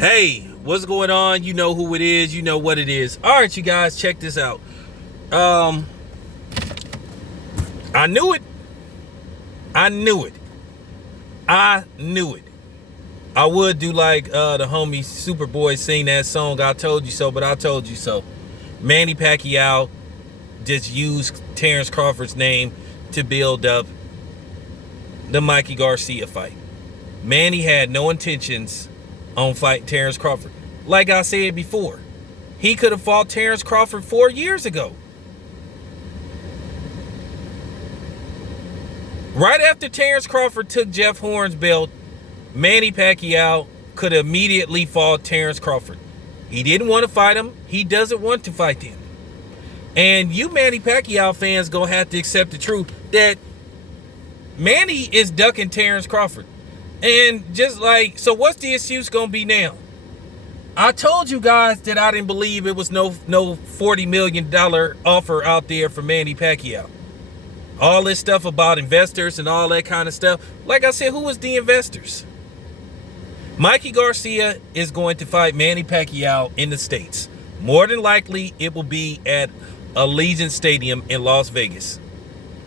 Hey, what's going on? You know who it is. You know what it is. All right, you guys, check this out. I knew it. I knew it. I knew it. I would do like the homie Superboy sing that song, I Told You So, but I told you so. Manny Pacquiao just used Terrence Crawford's name to build up the Mikey Garcia fight. Manny had no intentions on fighting Terrence Crawford. Like I said before, he could have fought Terrence Crawford 4 years ago. Right after Terrence Crawford took Jeff Horn's belt, Manny Pacquiao could have immediately fought Terrence Crawford. He didn't want to fight him. He doesn't want to fight him. And you Manny Pacquiao fans gonna have to accept the truth that Manny is ducking Terrence Crawford. And just like, so what's the excuse gonna be now? I told you guys that I didn't believe it was no $40 million offer out there for Manny Pacquiao. All this stuff about investors and all that kind of stuff. Like I said, who was the investors? Mikey Garcia is going to fight Manny Pacquiao in the States. More than likely, it will be at Allegiant Stadium in Las Vegas.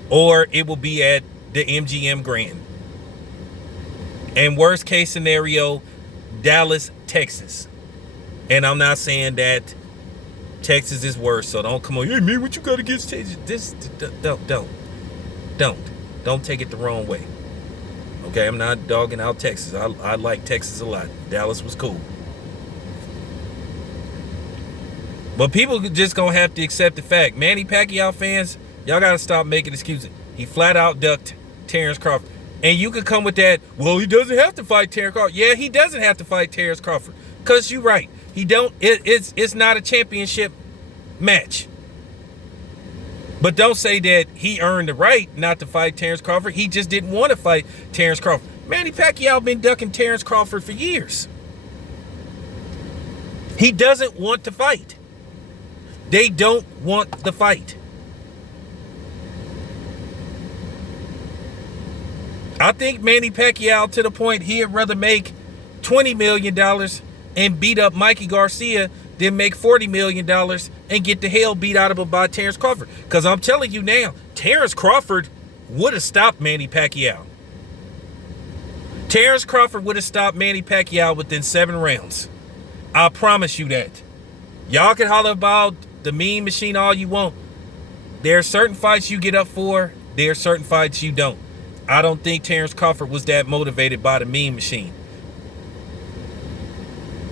Or it will be at the MGM Grand. And worst case scenario, Dallas, Texas. And I'm not saying that Texas is worse, so don't come on. Hey man, what you got against Texas? Don't take it the wrong way. Okay, I'm not dogging out Texas. I like Texas a lot. Dallas was cool. But people just gonna have to accept the fact. Manny Pacquiao fans, y'all gotta stop making excuses. He flat out ducked Terrence Crawford. And you could come with that, well, he doesn't have to fight Terrence Crawford. Yeah, he doesn't have to fight Terrence Crawford. Because you're right. He don't. It's not a championship match. But don't say that he earned the right not to fight Terrence Crawford. He just didn't want to fight Terrence Crawford. Manny Pacquiao been ducking Terrence Crawford for years. He doesn't want to fight. They don't want the fight. I think Manny Pacquiao to the point he'd rather make $20 million and beat up Mikey Garcia than make $40 million and get the hell beat out of him by Terrence Crawford. Because I'm telling you now, Terrence Crawford would have stopped Manny Pacquiao. Terrence Crawford would have stopped Manny Pacquiao within 7 rounds. I promise you that. Y'all can holler about the mean machine all you want. There are certain fights you get up for. There are certain fights you don't. I don't think Terrence Crawford was that motivated by the mean machine.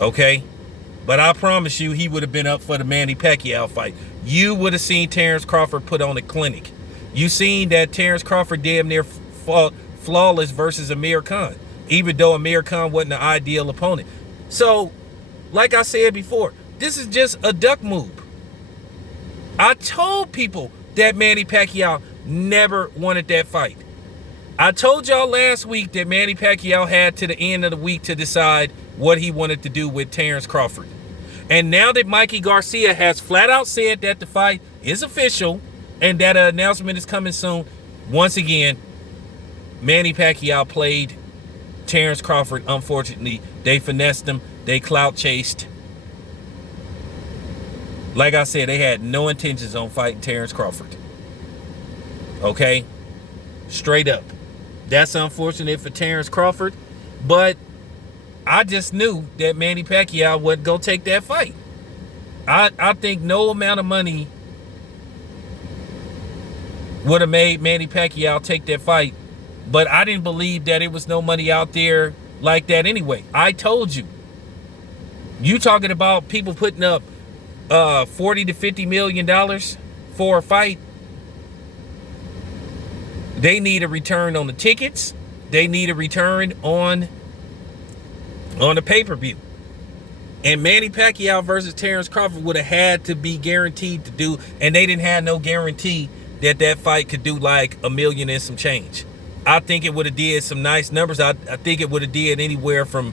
Okay? But I promise you he would have been up for the Manny Pacquiao fight. You would have seen Terrence Crawford put on a clinic. You seen that Terrence Crawford damn near fought flawless versus Amir Khan. Even though Amir Khan wasn't the ideal opponent. So, like I said before, this is just a duck move. I told people that Manny Pacquiao never wanted that fight. I told y'all last week that Manny Pacquiao had to the end of the week to decide what he wanted to do with Terrence Crawford. And now that Mikey Garcia has flat out said that the fight is official and that an announcement is coming soon, once again, Manny Pacquiao played Terrence Crawford. Unfortunately, they finessed him. They clout chased. Like I said, they had no intentions on fighting Terrence Crawford. Okay? Straight up. That's unfortunate for Terrence Crawford, but I just knew that Manny Pacquiao wasn't going to take that fight. I think no amount of money would have made Manny Pacquiao take that fight, but I didn't believe that it was no money out there like that anyway. I told you. You talking about people putting up $40 to $50 million for a fight? They need a return on the tickets. They need a return on the pay-per-view. And Manny Pacquiao versus Terrence Crawford would have had to be guaranteed to do, and they didn't have no guarantee that that fight could do like $1 million and some change. I think it would have did some nice numbers. I think it would have did anywhere from,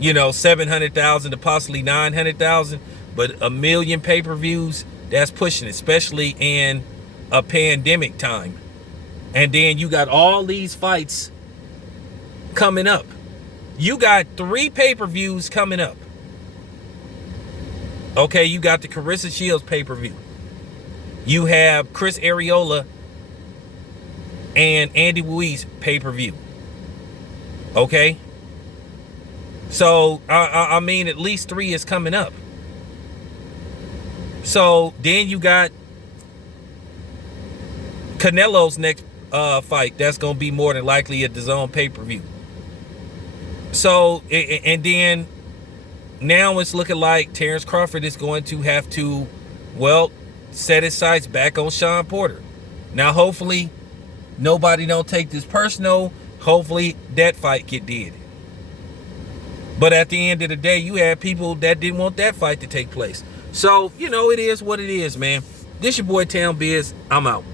700,000 to possibly 900,000. But $1 million pay-per-views, that's pushing it, especially in a pandemic time. And then you got all these fights coming up. You got 3 pay-per-views coming up. Okay, you got the Carissa Shields pay-per-view. You have Chris Areola and Andy Ruiz pay-per-view. Okay? So, I mean, at least 3 is coming up. So, then you got Canelo's next fight. That's going to be more than likely at the DAZN pay-per-view. So, and then now it's looking like Terrence Crawford is going to have to, well, set his sights back on Shawn Porter. Now, hopefully, nobody don't take this personal. Hopefully, that fight get dead. But at the end of the day, you had people that didn't want that fight to take place. So, it is what it is, man. This your boy Town Biz. I'm out.